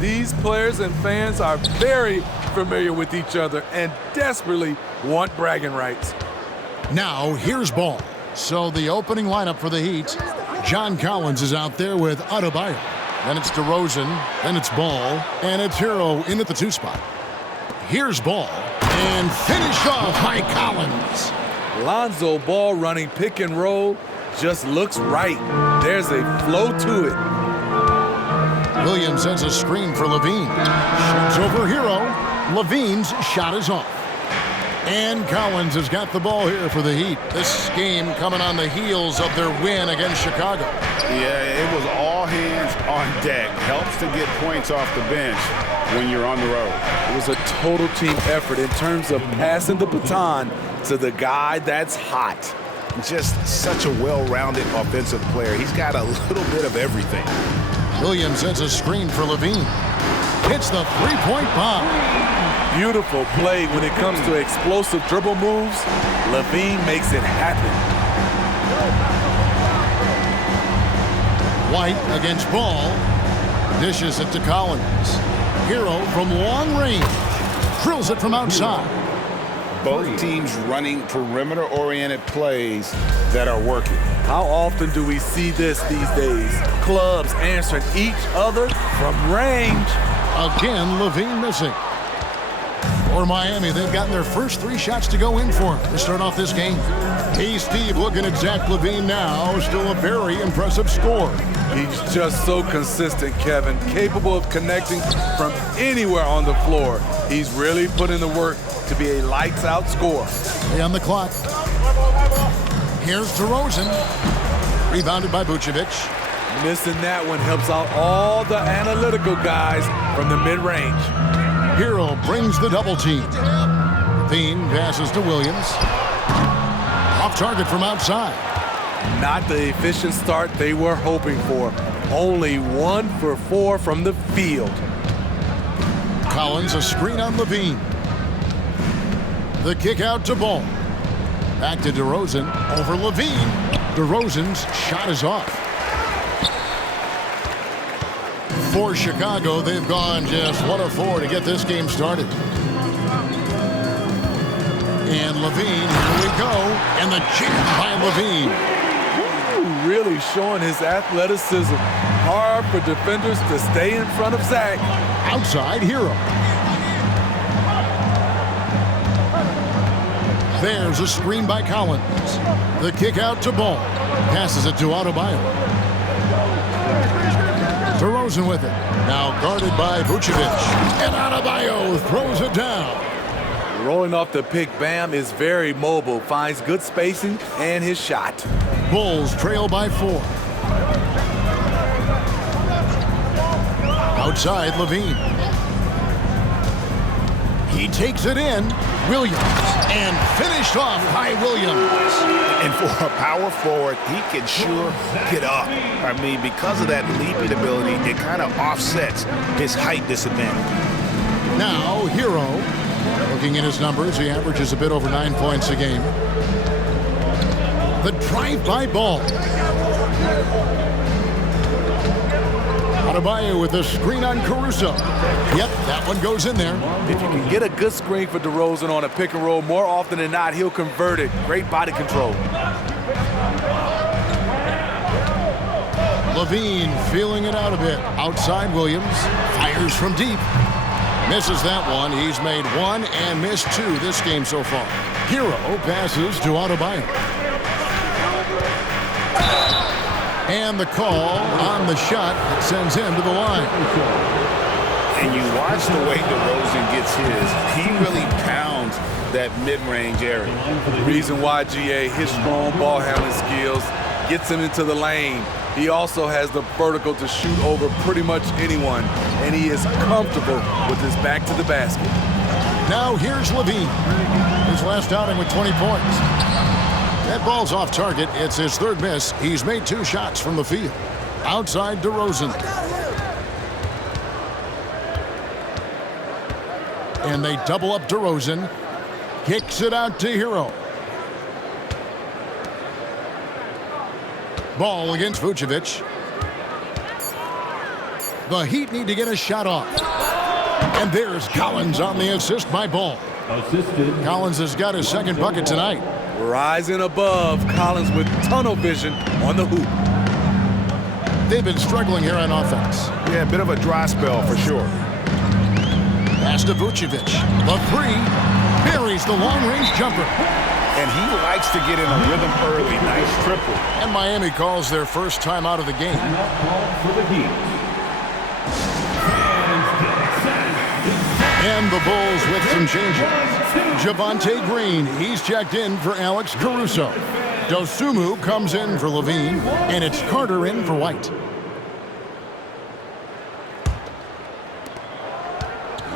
These players and fans are very familiar with each other and desperately want bragging rights. Now, here's ball. So the opening lineup for the Heat, John Collins is out there with Adebayo. Then it's DeRozan, then it's Ball, and it's Hero in at the 2 spot. Here's Ball, and finished off by Collins. Lonzo Ball running pick and roll just looks right. There's a flow to it. Williams sends a screen for Levine. Shoots over Hero. Levine's shot is off. And Collins has got the ball here for the Heat. This game coming on the heels of their win against Chicago. Yeah, it was all hands on deck. Helps to get points off the bench when you're on the road. It was a total team effort in terms of passing the baton to the guy that's hot. Just such a well-rounded offensive player. He's got a little bit of everything. Williams sends a screen for Levine. Hits the three-point bomb. Beautiful play when it comes to explosive dribble moves. Levine makes it happen. White against Ball. Dishes it to Collins. Hero from long range. Drills it from outside. Both teams running perimeter-oriented plays that are working. How often do we see this these days? Clubs answering each other from range. Again, Levine missing. For Miami, they've gotten their first 3 shots to go in for him to start off this game. Hey, Steve, looking at Zach LaVine now. Still a very impressive score. He's just so consistent, Kevin. Capable of connecting from anywhere on the floor. He's really put in the work to be a lights-out scorer. Stay on the clock. Here's DeRozan. Rebounded by Vucevic. Missing that one helps out all the analytical guys from the mid-range. Hero brings the double team. Levine passes to Williams. Off target from outside. Not the efficient start they were hoping for. Only 1 for 4 from the field. Collins a screen on Levine. The kick out to Ball. Back to DeRozan. Over Levine. DeRozan's shot is off. For Chicago, they've gone just 1 of 4 to get this game started. And Levine, here we go. And the jam by Levine. Ooh, really showing his athleticism. Hard for defenders to stay in front of Zach. Outside Hero. There's a screen by Collins. The kick out to Ball. Passes it to Adebayo. DeRozan with it. Now guarded by Vucevic. And Adebayo throws it down. Rolling off the pick, Bam is very mobile. Finds good spacing and his shot. Bulls trail by 4. Outside Levine. He takes it in. Williams. And finished off by Williams. And for a power forward, he can sure get up. I mean, because of that leaping ability, it kind of offsets his height disadvantage. Now, Hero. Looking at his numbers, he averages a bit over 9 points a game. The drive-by Ball. Adebayo with a screen on Caruso. Yep, that one goes in there. If you can get a good screen for DeRozan on a pick and roll, more often than not, he'll convert it. Great body control. Levine feeling it out a bit. Outside Williams. Fires from deep. Misses that one. He's made 1 and missed 2 this game so far. Hero passes to Adebayo. And the call on the shot that sends him to the line. And you watch the way DeRozan gets his. He really pounds that mid-range area. The reason why, GA, his strong ball handling skills gets him into the lane. He also has the vertical to shoot over pretty much anyone, and he is comfortable with his back to the basket. Now here's Levine. His last outing with 20 points. That ball's off target. It's his 3rd miss. He's made 2 shots from the field. Outside DeRozan. And they double up DeRozan. Kicks it out to Hero. Ball against Vucevic. The Heat need to get a shot off. And there's Collins on the assist by Ball. Collins has got his second bucket tonight. Rising above, Collins with tunnel vision on the hoop. They've been struggling here on offense. Yeah, a bit of a dry spell for sure. Pass to Vucevic. The three. Buries the long-range jumper. And he likes to get in a rhythm early. Nice triple. And Miami calls their first time out of the game. And the Bulls with some changes. Javonte Green, he's checked in for Alex Caruso. Dosunmu comes in for Levine, and it's Carter in for White.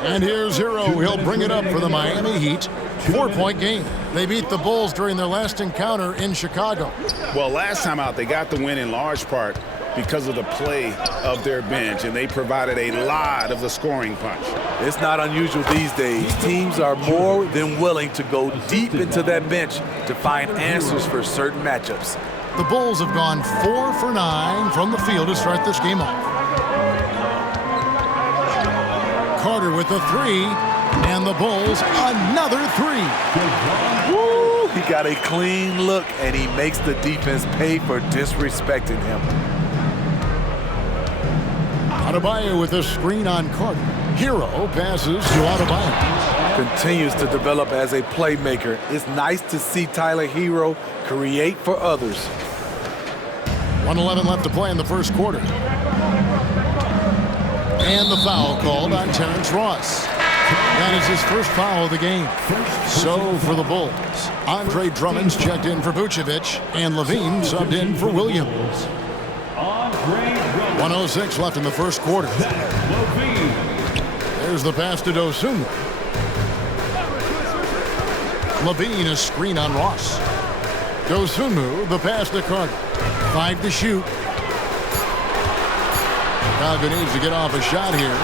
And here's Hero. He'll bring it up for the Miami Heat. 4-point game. They beat the Bulls during their last encounter in Chicago. Well, last time out, they got the win in large part because of the play of their bench, and they provided a lot of the scoring punch. It's not unusual these days. Teams are more than willing to go deep into that bench to find answers for certain matchups. The Bulls have gone 4 for 9 from the field to start this game off. Carter with the three, and the Bulls another three. Woo! He got a clean look, and he makes the defense pay for disrespecting him. Adebayo with a screen on Carter. Hero passes to Adebayo. Continues to develop as a playmaker. It's nice to see Tyler Hero create for others. 1:11 left to play in the first quarter. And the foul called on Terrence Ross. That is his first foul of the game. So for the Bulls, Andre Drummond's checked in for Vucevic, and Levine subbed in for Williams. 1:06 left in the first quarter. There's the pass to Dosunmu. Levine a screen on Ross. Dosunmu, the pass to Carter. 5 to shoot. Chicago needs to get off a shot here.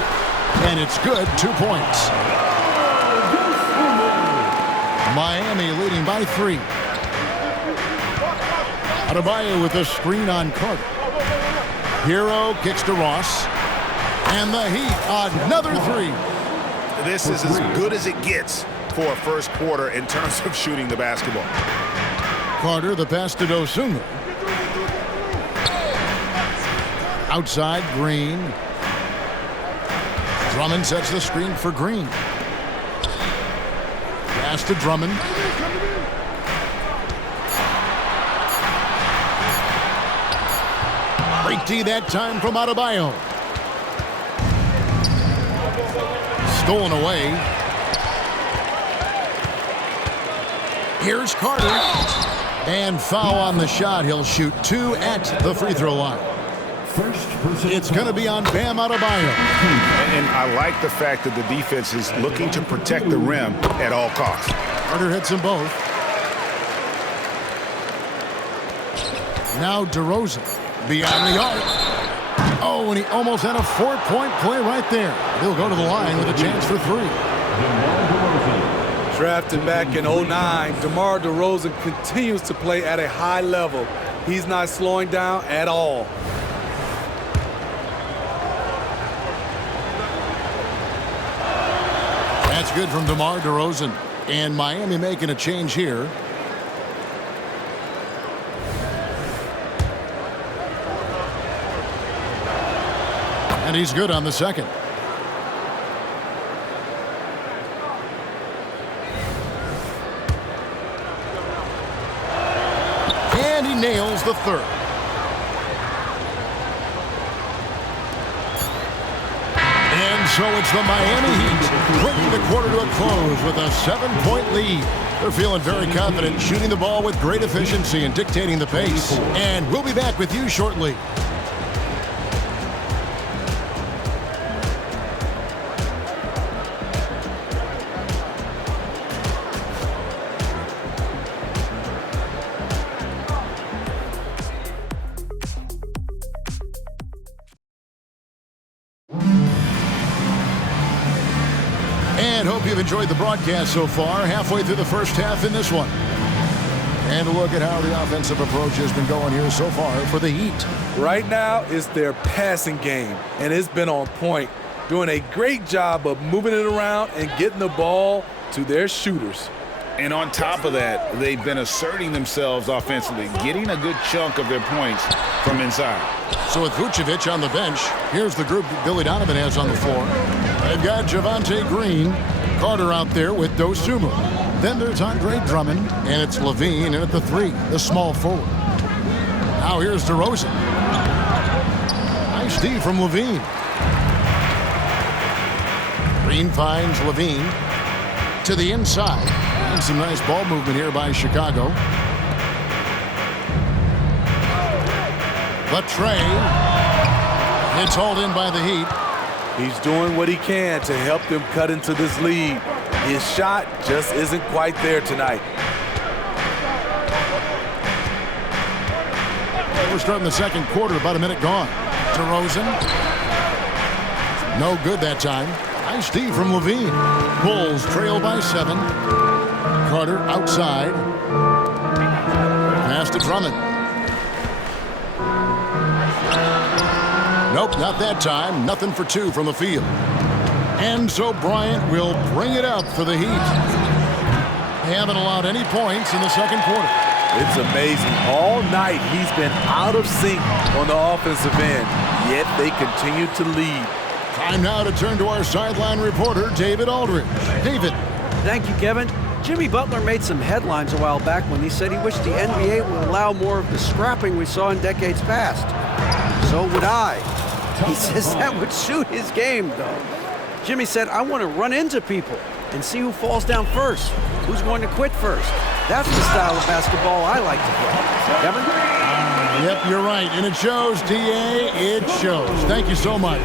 And it's good, 2 points. Miami leading by 3. Adebayo with a screen on Carter. Hero kicks to Ross. And the Heat, another three. This is as good as it gets for a first quarter in terms of shooting the basketball. Carter, the pass to Dosunmu. Outside, Green. Drummond sets the screen for Green. Pass to Drummond. Great D that time from Adebayo. Stolen away. Here's Carter. And foul on the shot. He'll shoot 2 at the free throw line. It's going to be on Bam Adebayo. And I like the fact that the defense is looking to protect the rim at all costs. Carter hits them both. Now DeRozan beyond the arc. Oh, and he almost had a 4-point play right there. He'll go to the line with a chance for 3. Drafted back in 09, DeMar DeRozan continues to play at a high level. He's not slowing down at all. That's good from DeMar DeRozan. And Miami making a change here. And he's good on the second. And he nails the third. And so it's the Miami Heat bringing the quarter to a close with a 7-point lead. They're feeling very confident, shooting the ball with great efficiency and dictating the pace. And we'll be back with you shortly. And hope you've enjoyed the broadcast so far, halfway through the first half in this one. And a look at how the offensive approach has been going here so far for the Heat. Right now, it's their passing game, and it's been on point, doing a great job of moving it around and getting the ball to their shooters. And on top of that, they've been asserting themselves offensively, getting a good chunk of their points from inside. So with Vucevic on the bench, here's the group Billy Donovan has on the floor. They've got Javonte Green, Carter out there with Dosunmu. Then there's Andre Drummond, and it's Levine in at the 3, the small forward. Now here's DeRozan. Nice D from Levine. Green finds Levine to the inside. And some nice ball movement here by Chicago. But Trey, it's hauled in by the Heat. He's doing what he can to help them cut into this lead. His shot just isn't quite there tonight. We're starting the second quarter, about a minute gone. DeRozan. No good that time. Nice D from Levine. Bulls trail by 7. Carter outside. Pass to Drummond. Nope, not that time. Nothing for 2 from the field. And so Bryant will bring it up for the Heat. They haven't allowed any points in the second quarter. It's amazing. All night he's been out of sync on the offensive end, yet they continue to lead. Time now to turn to our sideline reporter, David Aldridge. David. Thank you, Kevin. Jimmy Butler made some headlines a while back when he said he wished the NBA would allow more of the scrapping we saw in decades past. So would I. He says that would suit his game, though. Jimmy said, I want to run into people and see who falls down first, who's going to quit first. That's the style of basketball I like to play. Kevin? Yep, you're right. And it shows, D.A. It shows. Thank you so much.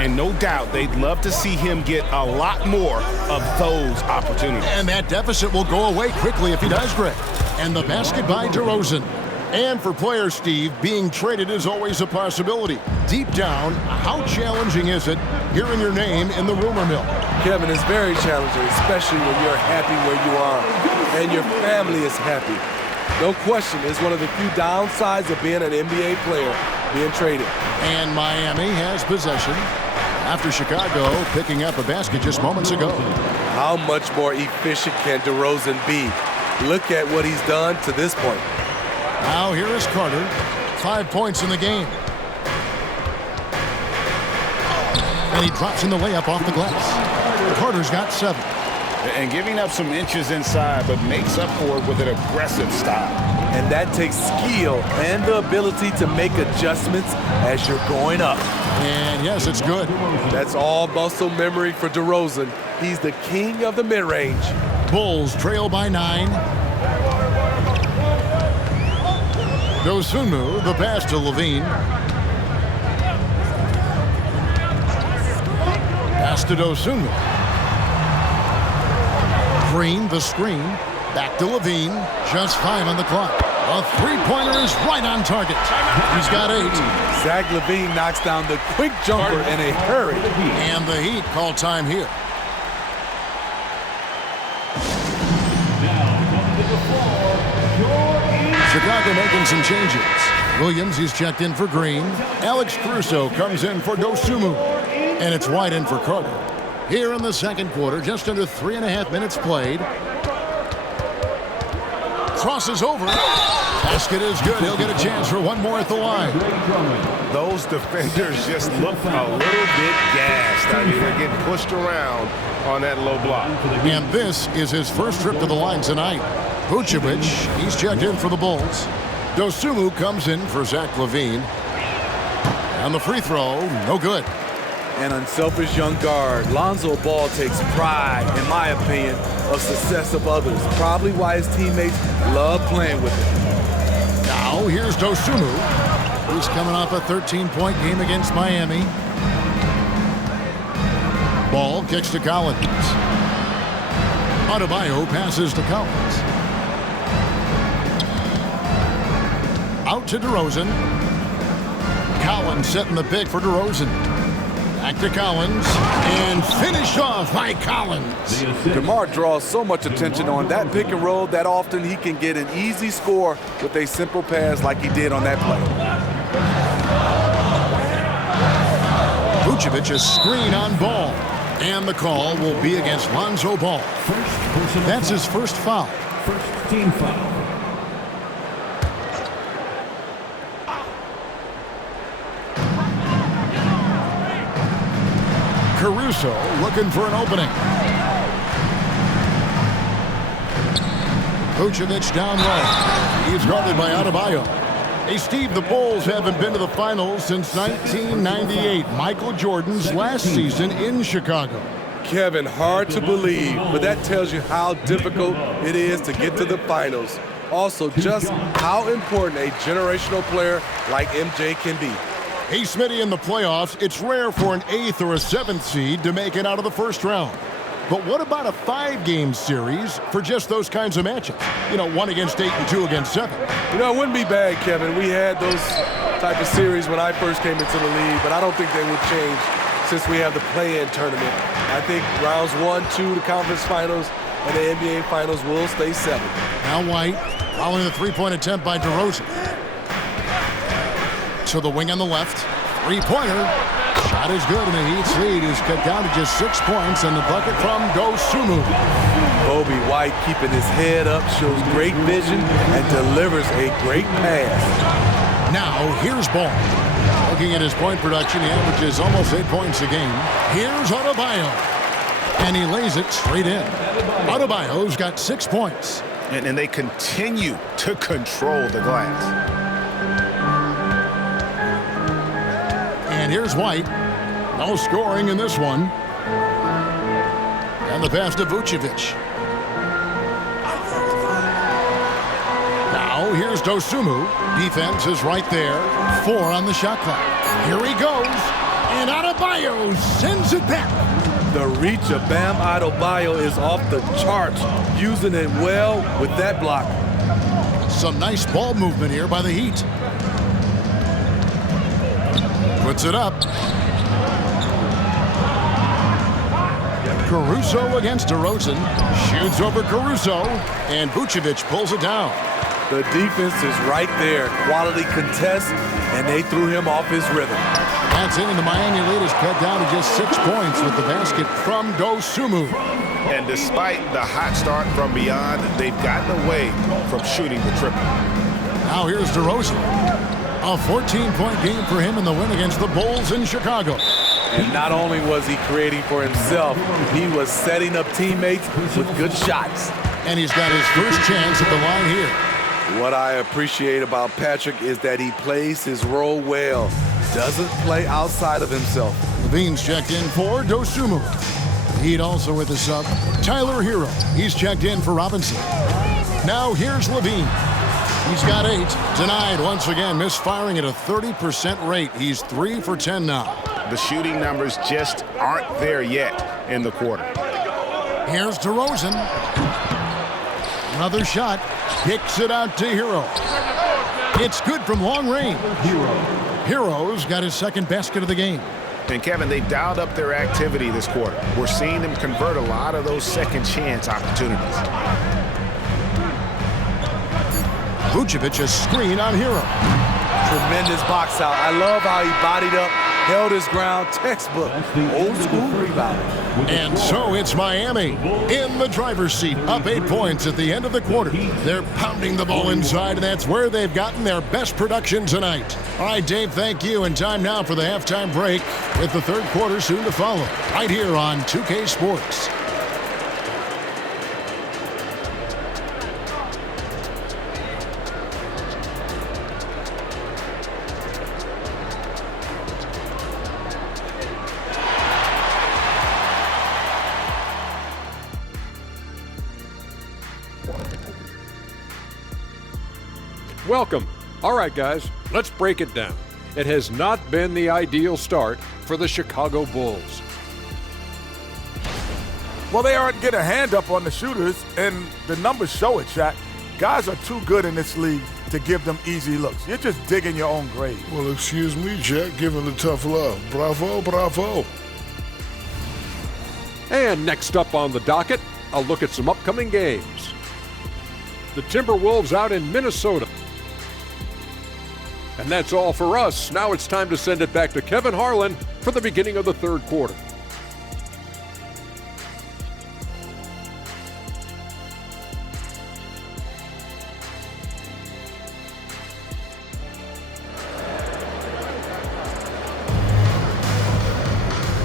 And no doubt they'd love to see him get a lot more of those opportunities. And that deficit will go away quickly if he does, Greg. And the basket by DeRozan. And for players, Steve, being traded is always a possibility. Deep down, how challenging is it hearing your name in the rumor mill? Kevin, it's very challenging, especially when you're happy where you are and your family is happy. No question, it's one of the few downsides of being an NBA player, being traded. And Miami has possession after Chicago picking up a basket just moments ago. How much more efficient can DeRozan be? Look at what he's done to this point. Now here is Carter. 5 points in the game. And he drops in the layup off the glass. Carter's got 7. And giving up some inches inside, but makes up for it with an aggressive style. And that takes skill and the ability to make adjustments as you're going up. And yes, it's good. That's all muscle memory for DeRozan. He's the king of the mid-range. Bulls trail by 9. Dosunmu, the pass to Levine. Pass to Dosunmu. Green, the screen. Back to Levine. Just 5 on the clock. A three-pointer is right on target. He's got 8. Zach LaVine knocks down the quick jumper in a hurry. And the Heat call time here. Chicago making some changes. Williams, he's checked in for Green. Alex Caruso comes in for Dosunmu. And it's White in for Carter. Here in the second quarter, just under 3.5 minutes played. Crosses over. Basket is good. He'll get a chance for one more at the line. Those defenders just look a little bit gassed. I mean, they're getting pushed around on that low block. And this is his first trip to the line tonight. Vucevic, he's checked in for the Bulls. Dosunmu comes in for Zach LaVine. And the free throw, no good. An unselfish young guard. Lonzo Ball takes pride, in my opinion, of success of others. Probably why his teammates love playing with him. Now here's Dosunmu. He's coming off a 13-point game against Miami. Ball kicks to Collins. Adebayo passes to Collins. Out to DeRozan. Collins setting the pick for DeRozan. Back to Collins, and finished off by Collins. DeMar draws so much attention on that pick and roll that often he can get an easy score with a simple pass like he did on that play. Vucevic a screen on Ball, and the call will be against Lonzo Ball. That's his first foul. First team foul. Caruso looking for an opening. Vucevic down low. He's guarded by Adebayo. Hey, Steve, the Bulls haven't been to the finals since 1998, Michael Jordan's last season in Chicago. Kevin, hard to believe, but that tells you how difficult it is to get to the finals. Also, just how important a generational player like MJ can be. Hey, Smitty, in the playoffs, it's rare for an 8th or a 7th seed to make it out of the first round. But what about a 5-game series for just those kinds of matchups? You know, 1 against 8 and 2 against 7. You know, it wouldn't be bad, Kevin. We had those type of series when I first came into the league, but I don't think they would change since we have the play-in tournament. I think rounds 1, 2, the conference finals, and the NBA finals will stay 7. Now White, following the three-point attempt by DeRozan. To the wing on the left. Three-pointer. Shot is good, and the Heat's lead is cut down to just 6 points, and the bucket from Dosunmu. Kobe White keeping his head up, shows great vision, and delivers a great pass. Now, here's Ball. Looking at his point production, he averages almost 8 points a game. Here's Adebayo. And he lays it straight in. Adebayo's got 6 points. And they continue to control the glass. And here's White. No scoring in this one. And the pass to Vucevic. Now here's Dosunmu. Defense is right there. 4 on the shot clock. Here he goes. And Adebayo sends it back. The reach of Bam Adebayo is off the charts, using it well with that block. Some nice ball movement here by the Heat. Puts it up. Caruso against DeRozan. Shoots over Caruso. And Vucevic pulls it down. The defense is right there. Quality contest, and they threw him off his rhythm. That's in, and the Miami lead is cut down to just 6 points with the basket from Dosunmu. And despite the hot start from beyond, they've gotten away from shooting the triple. Now here's DeRozan. A 14-point game for him in the win against the Bulls in Chicago. And not only was he creating for himself, he was setting up teammates with good shots. And he's got his first chance at the line here. What I appreciate about Patrick is that he plays his role well. Doesn't play outside of himself. Levine's checked in for Dosunmu. He'd also with us up. Tyler Hero. He's checked in for Robinson. Now here's Levine. He's got 8. Denied once again, misfiring at a 30% rate. He's 3 for 10 now. The shooting numbers just aren't there yet in the quarter. Here's DeRozan. Another shot. Kicks it out to Hero. It's good from long range. Hero's got his second basket of the game. And Kevin, they've dialed up their activity this quarter. We're seeing them convert a lot of those second chance opportunities. Vucevic a screen on Hero. Tremendous box out. I love how he bodied up, held his ground. Textbook, old school rebound. And so it's Miami in the driver's seat, up 8 points at the end of the quarter. They're pounding the ball inside, and that's where they've gotten their best production tonight. All right, Dave, thank you. And time now for the halftime break with the third quarter soon to follow, right here on 2K Sports. Welcome. All right, guys, let's break it down. It has not been the ideal start for the Chicago Bulls. Well, they aren't getting a hand up on the shooters, and the numbers show it, Shaq. Guys are too good in this league to give them easy looks. You're just digging your own grave. Well, excuse me, Jack, giving the tough love. Bravo, bravo. And next up on the docket, a look at some upcoming games. The Timberwolves out in Minnesota. And that's all for us. Now it's time to send it back to Kevin Harlan for the beginning of the third quarter.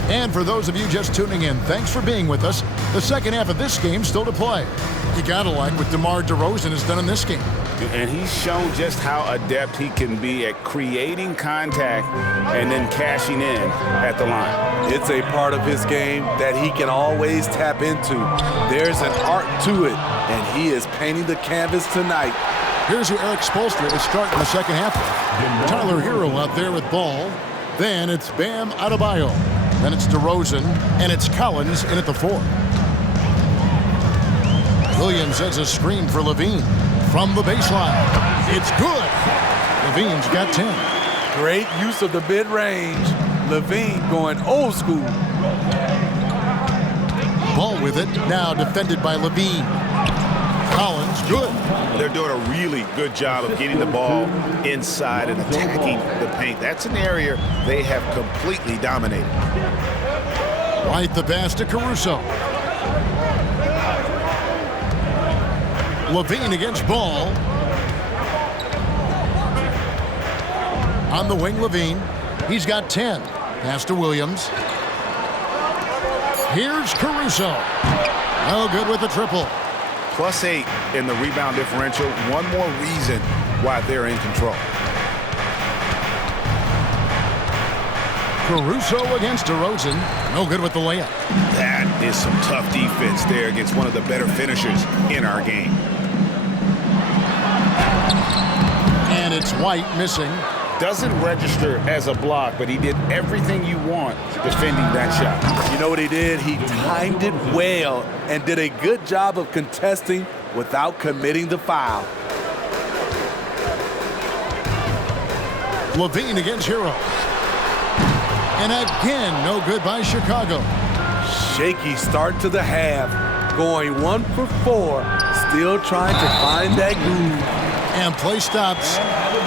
And for those of you just tuning in, thanks for being with us. The second half of this game still to play. You gotta like what DeMar DeRozan has done in this game. And he's shown just how adept he can be at creating contact and then cashing in at the line. It's a part of his game that he can always tap into. There's an art to it, and he is painting the canvas tonight. Here's who Eric Spoelstra is starting the second half with. Tyler Hero out there with ball. Then it's Bam Adebayo. Then it's DeRozan, and it's Collins in at the 4. Williams has a screen for Levine from the baseline. It's good. Levine's got 10. Great use of the mid-range. Levine going old school. Ball with it, now defended by Levine. Collins, good. They're doing a really good job of getting the ball inside and attacking the paint. That's an area they have completely dominated. White the pass to Caruso. Levine against Ball. On the wing, Levine. He's got 10. Pass to Williams. Here's Caruso. No good with the triple. +8 in the rebound differential. One more reason why they're in control. Caruso against DeRozan. No good with the layup. That is some tough defense there against one of the better finishers in our game. And it's White missing. Doesn't register as a block, but he did everything you want defending that shot. You know what he did? He timed it well and did a good job of contesting without committing the foul. Levine against Hero. And again, no good by Chicago. Shaky start to the half, going 1 for 4, still trying to find that groove. And play stops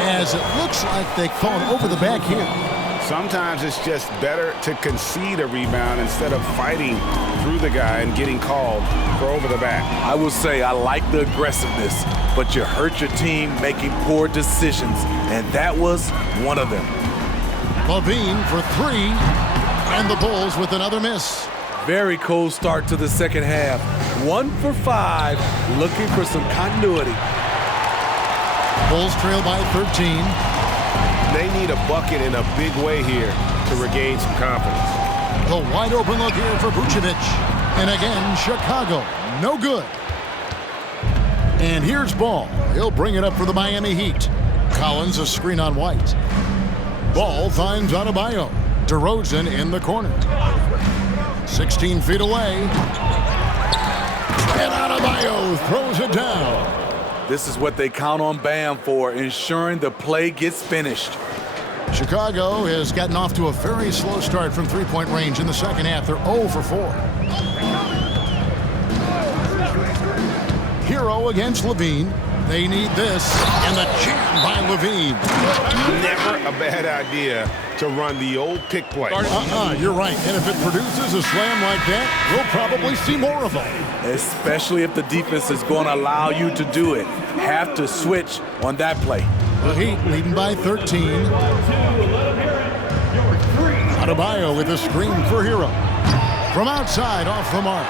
as it looks like they called over the back here. Sometimes it's just better to concede a rebound instead of fighting through the guy and getting called for over the back. I will say I like the aggressiveness, but you hurt your team making poor decisions, and that was one of them. Levine for 3, and the Bulls with another miss. Very cold start to the second half. 1 for 5, looking for some continuity. Bulls trail by 13. They need a bucket in a big way here to regain some confidence. The wide open look here for Vucevic. And again, Chicago, no good. And here's Ball. He'll bring it up for the Miami Heat. Collins a screen on White. Ball finds Adebayo. DeRozan in the corner. 16 feet away. And Adebayo throws it down. This is what they count on Bam for, ensuring the play gets finished. Chicago has gotten off to a very slow start from three-point range in the second half. They're 0 for 4. Hero against Levine. They need this. And the jam by Levine. Never a bad idea to run the old pick play. You're right. And if it produces a slam like that, we'll probably see more of them. Especially if the defense is going to allow you to do it. Have to switch on that play. The Heat leading by 13. Adebayo with a screen for Hero. From outside, off the mark.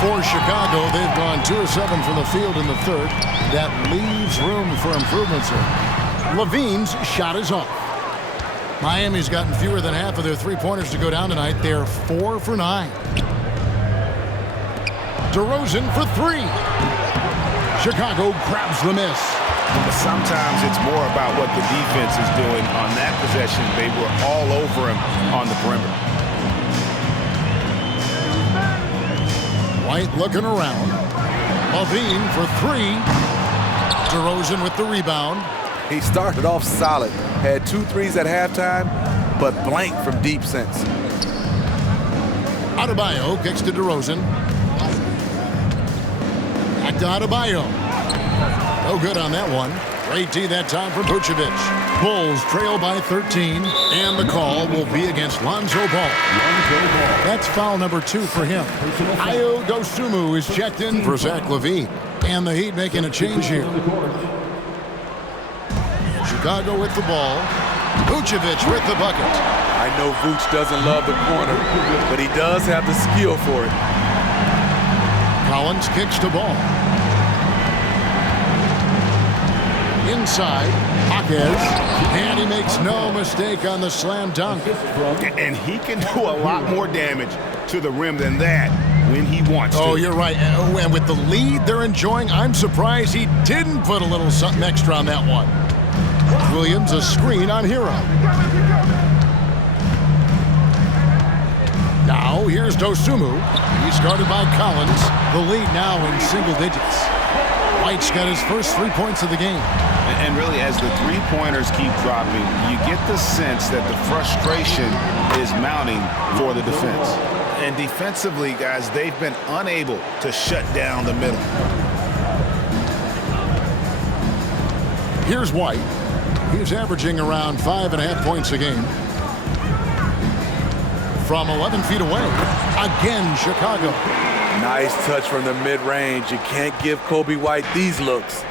For Chicago, they've gone 2 of 7 from the field in the third. That leaves room for improvements here. Levine's shot is off. Miami's gotten fewer than half of their three-pointers to go down tonight. They're 4 for 9. DeRozan for 3. Chicago grabs the miss. Sometimes it's more about what the defense is doing. On that possession, they were all over him on the perimeter. White looking around. Levine for 3. DeRozan with the rebound. He started off solid, had 2 threes at halftime, but blanked from deep since. Adebayo kicks to DeRozan. Back to Adebayo. No good on that one. Great D that time from Vucevic. Bulls trail by 13, and the call will be against Lonzo Ball. That's foul number 2 for him. Ayo Dosunmu is checked in for Zach LaVine. And the Heat making a change here. Chicago with the ball. Vucevic with the bucket. I know Vooch doesn't love the corner, but he does have the skill for it. Collins kicks to Ball. Inside, Hawkins, and he makes no mistake on the slam dunk. And he can do a lot more damage to the rim than that when he wants to. Oh, you're right. And with the lead they're enjoying, I'm surprised he didn't put a little something extra on that one. Williams, a screen on Hero. Now, here's Dosunmu. He's guarded by Collins. The lead now in single digits. White's got his first 3 points of the game. And really, as the three-pointers keep dropping, you get the sense that the frustration is mounting for the defense. And defensively, guys, they've been unable to shut down the middle. Here's White. He's averaging around 5.5 points a game. From 11 feet away. Again, Chicago. Nice touch from the mid-range. You can't give Kobe White these looks.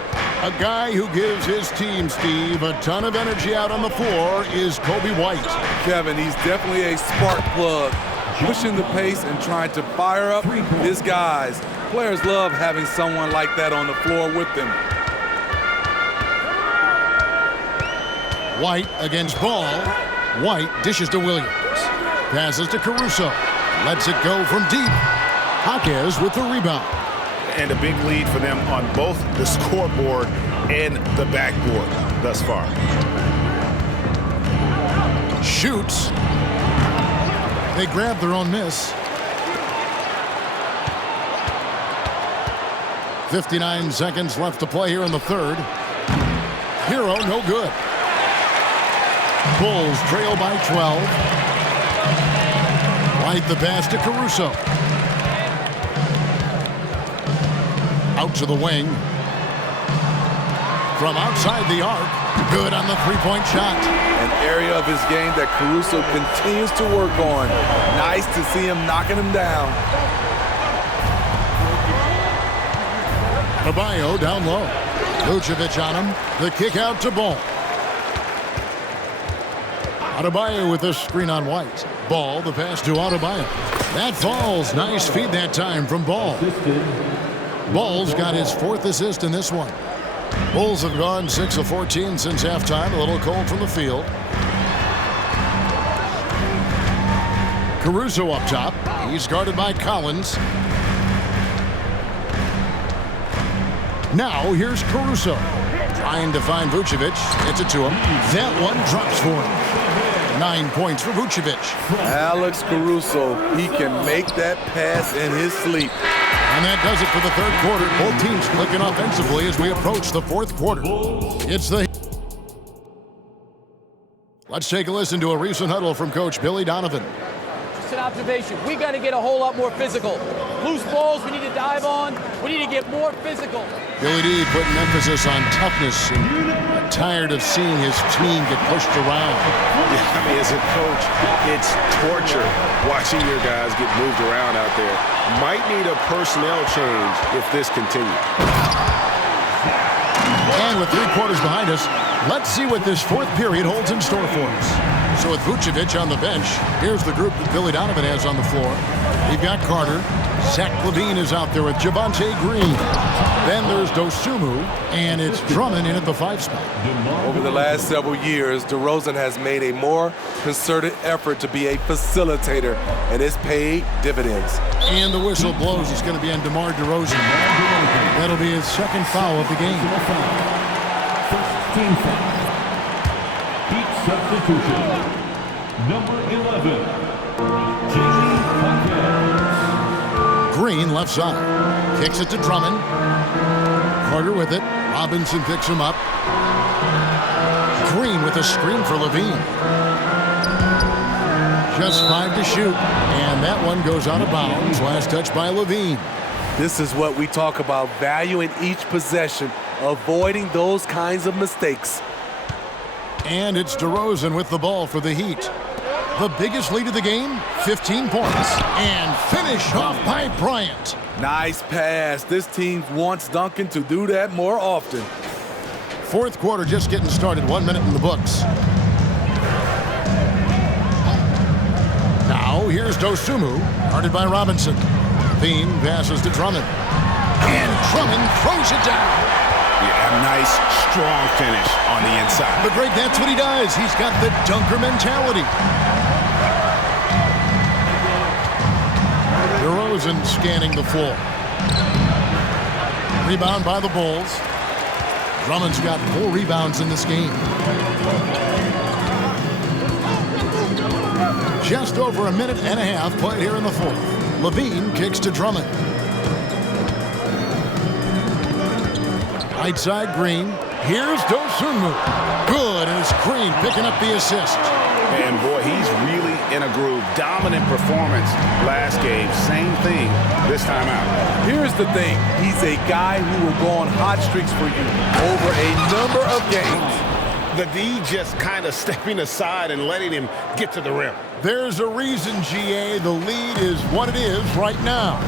A guy who gives his team, Steve, a ton of energy out on the floor is Kobe White. Kevin, he's definitely a spark plug, pushing the pace and trying to fire up his guys. Players love having someone like that on the floor with them. White against Ball. White dishes to Williams. Passes to Caruso. Lets it go from deep. Hawkins with the rebound. And a big lead for them on both the scoreboard and the backboard thus far. Shoots. They grab their own miss. 59 seconds left to play here in the third. Hero, no good. Bulls trail by 12. White the pass to Caruso. Out to the wing. From outside the arc. Good on the three-point shot. An area of his game that Caruso continues to work on. Nice to see him knocking him down. Adebayo down low. Vucevic on him. The kick out to Ball. Adebayo with a screen on White. Ball, the pass to Adebayo. That falls. Nice feed that time from Ball. Ball's got his 4th assist in this one. Bulls have gone 6 of 14 since halftime. A little cold from the field. Caruso up top. He's guarded by Collins. Now here's Caruso. Trying to find Vucevic. Gets it to him. That one drops for him. 9 points for Vucevic. Alex Caruso, he can make that pass in his sleep. And that does it for the third quarter. Both teams clicking offensively as we approach the fourth quarter. It's the... Let's take a listen to a recent huddle from Coach Billy Donovan. Just an observation. We got to get a whole lot more physical. Loose balls we need to dive on. We need to get more physical. Billy D putting emphasis on toughness and tired of seeing his team get pushed around. Yeah, I mean, as a coach, it's torture watching your guys get moved around out there. Might need a personnel change if this continues. And with 3 quarters behind us, let's see what this fourth period holds in store for us. So with Vucevic on the bench, here's the group that Billy Donovan has on the floor. We've got Carter. Zach LaVine is out there with Javonte Green. Then there's Dosunmu, and it's Drummond in at the 5 spot. Over the last several years, DeRozan has made a more concerted effort to be a facilitator, and it's paid dividends. And the whistle blows. It's going to be on DeMar DeRozan. That'll be his 2nd foul of the game. Team foul. Heat substitution. Number 11. Jamie Hawkins. Green left side. Kicks it to Drummond. Carter with it. Robinson picks him up. Green with a screen for Levine. Just 5 to shoot, and that one goes out of bounds. Last touch by Levine. This is what we talk about, valuing each possession, avoiding those kinds of mistakes. And it's DeRozan with the ball for the Heat. The biggest lead of the game, 15 points. And finished off by Bryant. Nice pass. This team wants Duncan to do that more often. Fourth quarter just getting started. 1 minute in the books. Now here's Dosunmu, guarded by Robinson. Levine passes to Drummond. And Drummond throws it down. Yeah, nice, strong finish on the inside. But Greg, that's what he does. He's got the dunker mentality. DeRozan scanning the floor. Rebound by the Bulls. Drummond's got 4 rebounds in this game. Just over a minute and a half played here in the fourth. Levine kicks to Drummond. Right side Green. Here's Dosunmu. Good, and it's Green picking up the assist. And boy, he's really in a groove. Dominant performance last game. Same thing this time out. Here's the thing. He's a guy who will go on hot streaks for you over a number of games. The D just kind of stepping aside and letting him get to the rim. There's a reason, GA. The lead is what it is right now.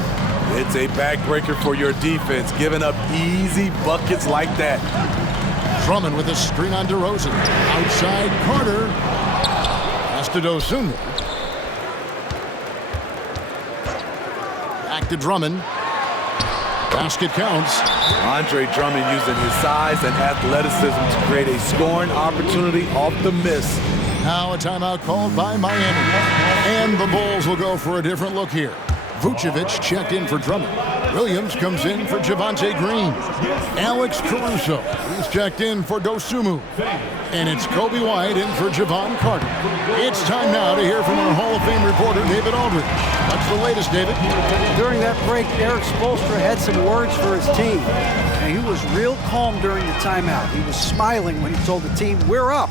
It's a backbreaker for your defense, giving up easy buckets like that. Drummond with a screen on DeRozan. Outside Carter. Pass to Dosunmu. Back to Drummond. Basket counts. Andre Drummond using his size and athleticism to create a scoring opportunity off the miss. Now a timeout called by Miami. And the Bulls will go for a different look here. Vucevic checked in for Drummond. Williams comes in for Javonte Green. Alex Caruso is checked in for Dosunmu. And it's Kobe White in for Javon Carter. It's time now to hear from our Hall of Fame reporter, David Aldridge. What's the latest, David? During that break, Eric Spoelstra had some words for his team. And he was real calm during the timeout. He was smiling when he told the team, we're up.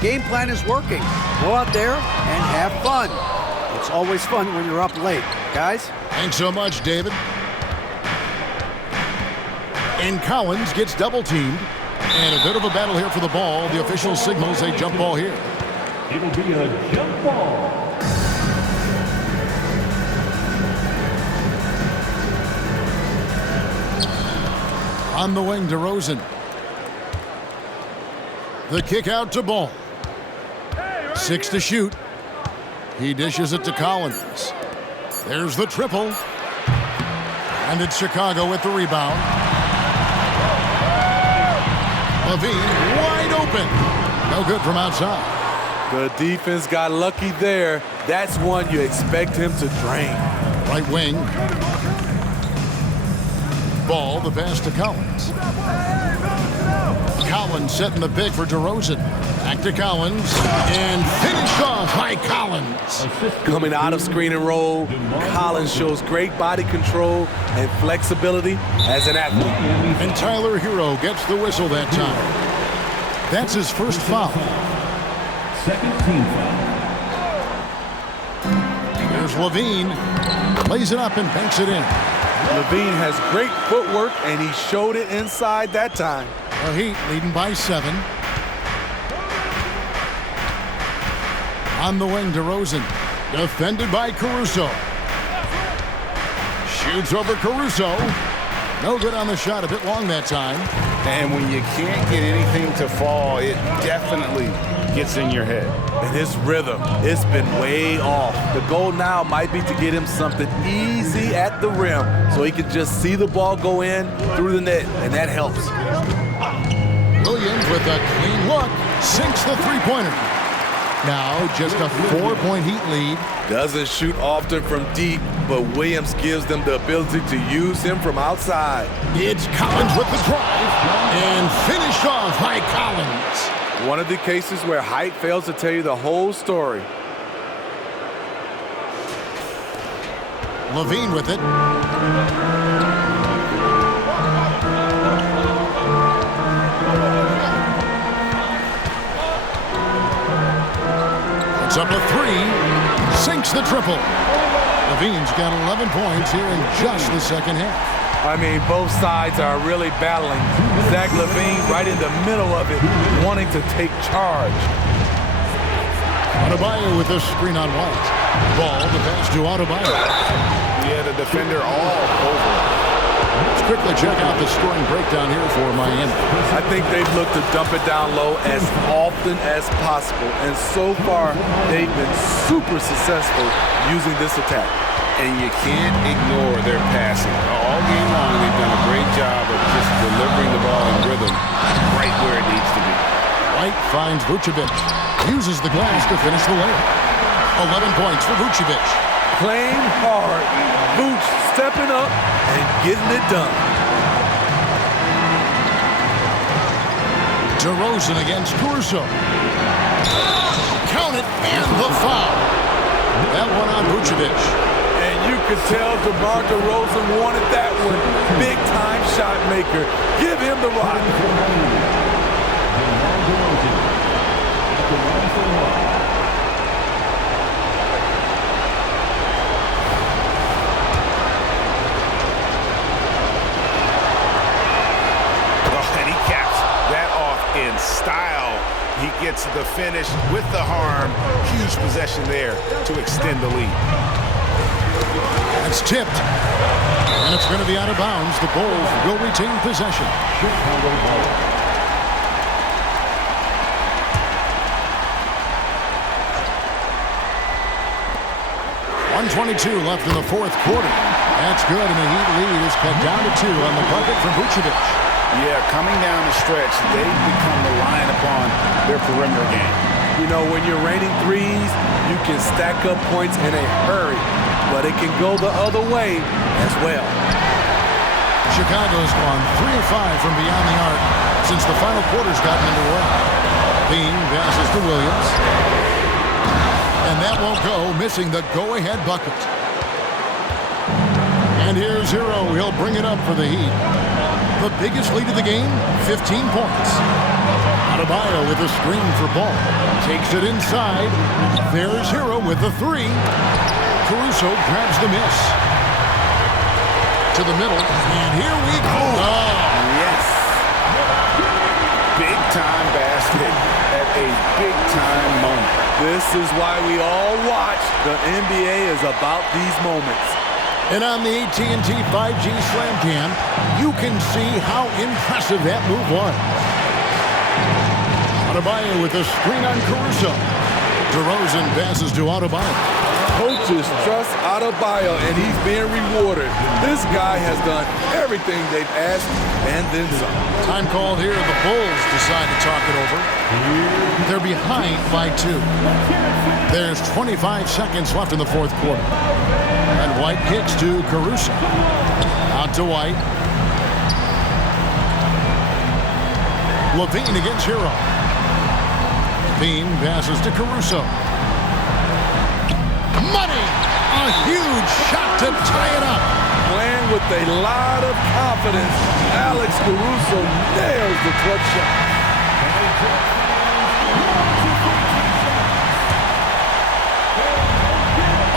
Game plan is working. Go out there and have fun. It's always fun when you're up late. Guys? Thanks so much, David. And Collins gets double-teamed. And a bit of a battle here for the ball. The official signals a jump ball here. It'll be a jump ball. On the wing, DeRozan. The kick out to Ball. 6 to shoot. He dishes it to Collins. There's the triple. And it's Chicago with the rebound. Levine wide open. No good from outside. The defense got lucky there. That's one you expect him to drain. Right wing. Ball, the pass to Collins. Collins setting the pick for DeRozan. Back to Collins. And finished off by Collins. Coming out of screen and roll, Collins shows great body control and flexibility as an athlete. And Tyler Hero gets the whistle that time. That's his first foul. Second team foul. Here's Levine. Lays it up and banks it in. Levine has great footwork, and he showed it inside that time. The Heat leading by 7. On the wing, DeRozan. Defended by Caruso. Shoots over Caruso. No good on the shot. A bit long that time. And when you can't get anything to fall, it definitely gets in your head. And his rhythm, it's been way off. The goal now might be to get him something easy at the rim so he can just see the ball go in through the net, and that helps. Williams with a clean look. Sinks the three-pointer. Now just a 4-point Heat lead. Doesn't shoot often from deep, but Williams gives them the ability to use him from outside. It's Collins with the drive. And finished off by Collins. One of the cases where height fails to tell you the whole story. Levine with it. up a three. Sinks the triple. Levine's got 11 points here in just the second half. I mean, both sides are really battling. Zach LaVine right in the middle of it, wanting to take charge. Adebayo with the screen on White. Ball to pass to Adebayo. Yeah, the defender all over. Let's quickly check out the scoring breakdown here for Miami. I think they've looked to dump it down low as often as possible, and so far they've been super successful using this attack. And you can't ignore their passing. All game long, they've done a great job of just delivering the ball in rhythm right where it needs to be. White finds Vucevic. Uses the glass to finish the layup. 11 points for Vucevic. Playing hard, Vooch stepping up and getting it done. DeRozan against Caruso. Count it, and the foul. That one on Vucevic. And you could tell DeMar DeRozan wanted that one. Big-time shot maker. Give him the rock. And he caps that off in style. He gets the finish with the harm. Huge possession there to extend the lead. It's tipped. And it's going to be out of bounds. The Bulls will retain possession. Chicago ball. 1:22 left in the fourth quarter. That's good, and the Heat lead is cut down to 2 on the bucket from Vucevic. Yeah, coming down the stretch, they've become reliant upon their perimeter game. You know, when you're raining threes, you can stack up points in a hurry, but it can go the other way as well. Chicago's gone 3 of 5 from beyond the arc since the final quarter's gotten underway. Bean passes to Williams. And that won't go, missing the go-ahead bucket. And here's Hero. He'll bring it up for the Heat. The biggest lead of the game, 15 points. Adebayo with a screen for Ball. Takes it inside. There's Hero with the 3. Caruso grabs the miss. To the middle. And here we go. Oh, yes. Big-time basket at a big-time moment. This is why we all watch. The NBA is about these moments. And on the AT&T 5G Slam Cam, you can see how impressive that move was. Adebayo with a screen on Caruso. DeRozan passes to Adebayo. Coaches trust Adebayo, and he's being rewarded. This guy has done everything they've asked and then some. Time called here. The Bulls decide to talk it over. They're behind by 2. There's 25 seconds left in the fourth quarter. And White kicks to Caruso. Out to White. Levine against Hero. Levine passes to Caruso. Money! A huge shot to tie it up. Playing with a lot of confidence, Alex Caruso nails the clutch shot.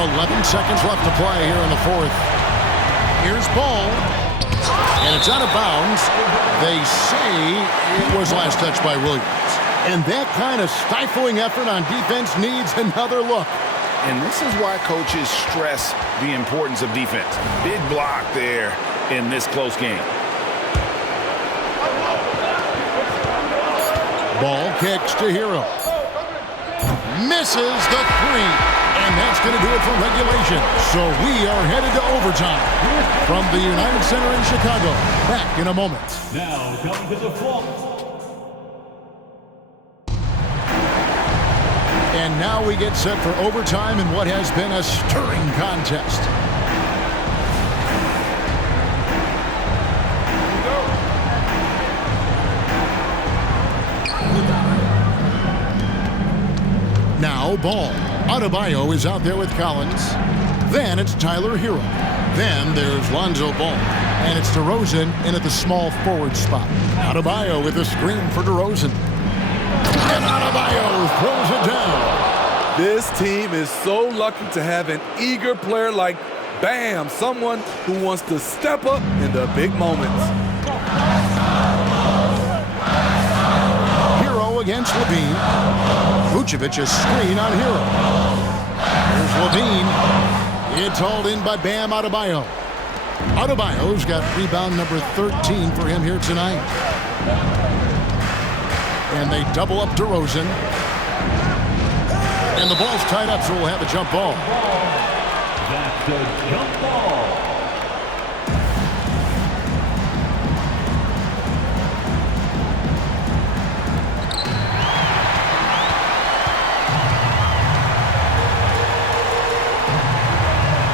11 seconds left to play here in the fourth. Here's Ball. And it's out of bounds. They say it was last touched by Williams. And that kind of stifling effort on defense needs another look. And this is why coaches stress the importance of defense. Big block there in this close game. Ball kicks to Hero. Misses the 3. And that's going to do it for regulation. So we are headed to overtime. From the United Center in Chicago. Back in a moment. Now coming to the floor. And now we get set for overtime in what has been a stirring contest. Now Ball. Adebayo is out there with Collins. Then it's Tyler Hero. Then there's Lonzo Ball. And it's DeRozan in at the small forward spot. Adebayo with a screen for DeRozan. And Adebayo throws it down. This team is so lucky to have an eager player like Bam, someone who wants to step up in the big moments. Hero against Levine. Vucevic a screen on Hero. Here's Levine. It's hauled in by Bam Adebayo. Adebayo's got rebound number 13 for him here tonight. And they double up DeRozan. And the ball's tied up, so we'll have a jump ball. That's a jump ball.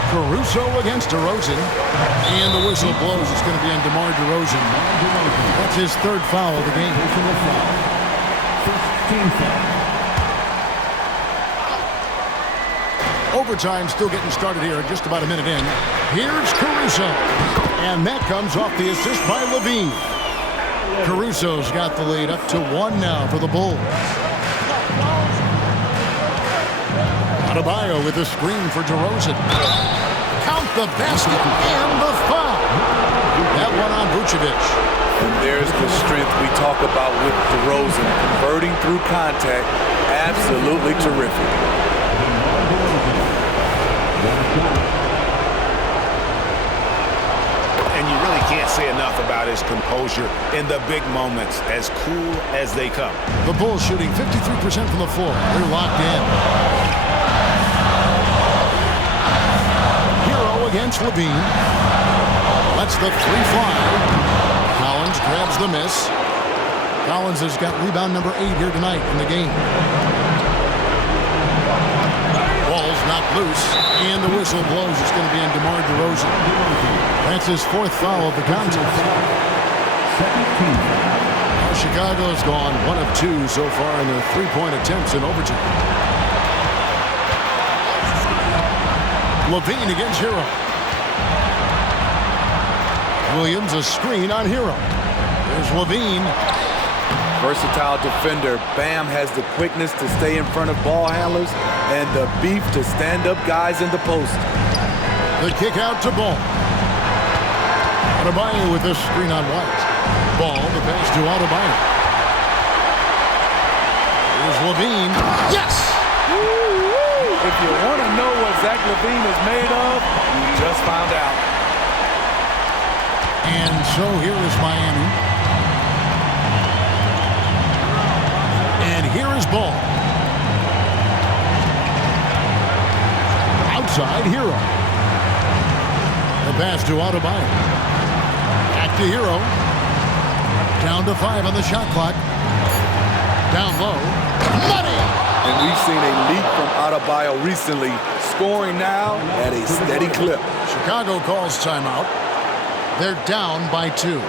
Caruso against DeRozan. And the whistle blows. It's going to be on DeMar DeRozan. That's his third foul of the game. First team foul. Overtime still getting started here, just about a minute in. Here's Caruso. And that comes off the assist by Levine. Caruso's got the lead up to 1 now for the Bulls. Adebayo with a screen for DeRozan. Count the basket and the foul. That one on Vucevic. And there's the strength we talk about with DeRozan. Converting through contact, absolutely terrific. And you really can't say enough about his composure in the big moments, as cool as they come. The Bulls shooting 53% from the floor. They're locked in. Hero against Levine. Lets the three fly. Collins grabs the miss. Collins has got rebound number 8 here tonight in the game. Ball's knocked loose, and the whistle blows. It's going to be on DeMar DeRozan. That's his 4th foul of the contest. Now Chicago's gone 1 of 2 so far in their three-point attempts in overtime. Levine against Hero. Williams a screen on Hero. There's Levine. Versatile defender. Bam has the quickness to stay in front of ball handlers and the beef to stand up guys in the post. The kick out to Ball. Adebayo with this screen on White. Ball, the pass to Adebayo. Here's Levine. Yes! Woo-woo! If you want to know what Zach LaVine is made of, you just found out. And so here is Miami. And here is Ball. Outside, Hero. The pass to Adebayo. Back to Hero. Down to 5 on the shot clock. Down low. Money! And we've seen a leap from Adebayo recently, scoring now at a steady clip. Chicago calls timeout. They're down by 2.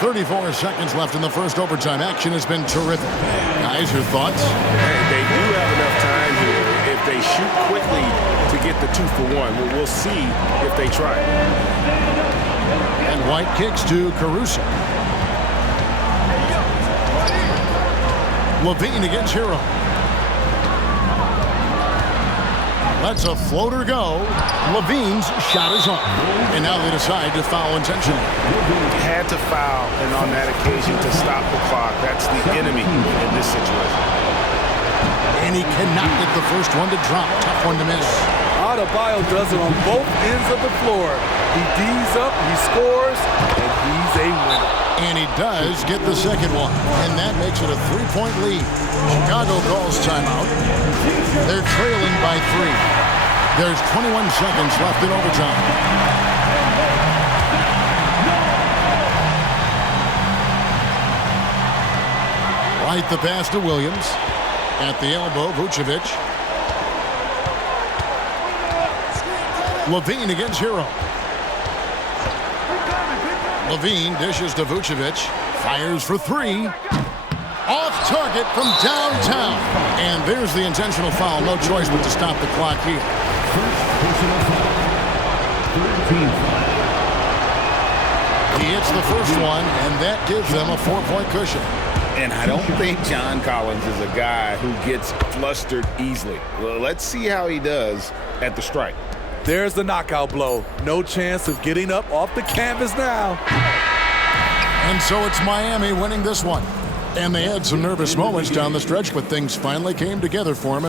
34 seconds left in the first overtime. Action has been terrific. Guys, your thoughts? They do have enough time here if they shoot quickly to get the 2 for 1. We'll see if they try. And White kicks to Caruso. Levine against Hero. Lets a floater go. Levine's shot is on. And now they decide to foul intentionally. Had to foul, and on that occasion to stop the clock. That's the enemy in this situation. And he cannot get the first one to drop. Tough one to miss. Adebayo does it on both ends of the floor. He D's up, he scores, and he's a winner. And he does get the second one. And that makes it a 3-point lead. Chicago calls timeout. They're trailing by 3. There's 21 seconds left in overtime. Right the pass to Williams. At the elbow, Vucevic. Levine against Hero. Levine dishes to Vucevic. Fires for 3. Off target from downtown. And there's the intentional foul. No choice but to stop the clock here. First personal foul. 13 foul. He hits the first one, and that gives them a 4-point cushion. And I don't think John Collins is a guy who gets flustered easily. Well, let's see how he does at the strike. There's the knockout blow. No chance of getting up off the canvas now. And so it's Miami winning this one. And they had some nervous moments down the stretch, but things finally came together for him.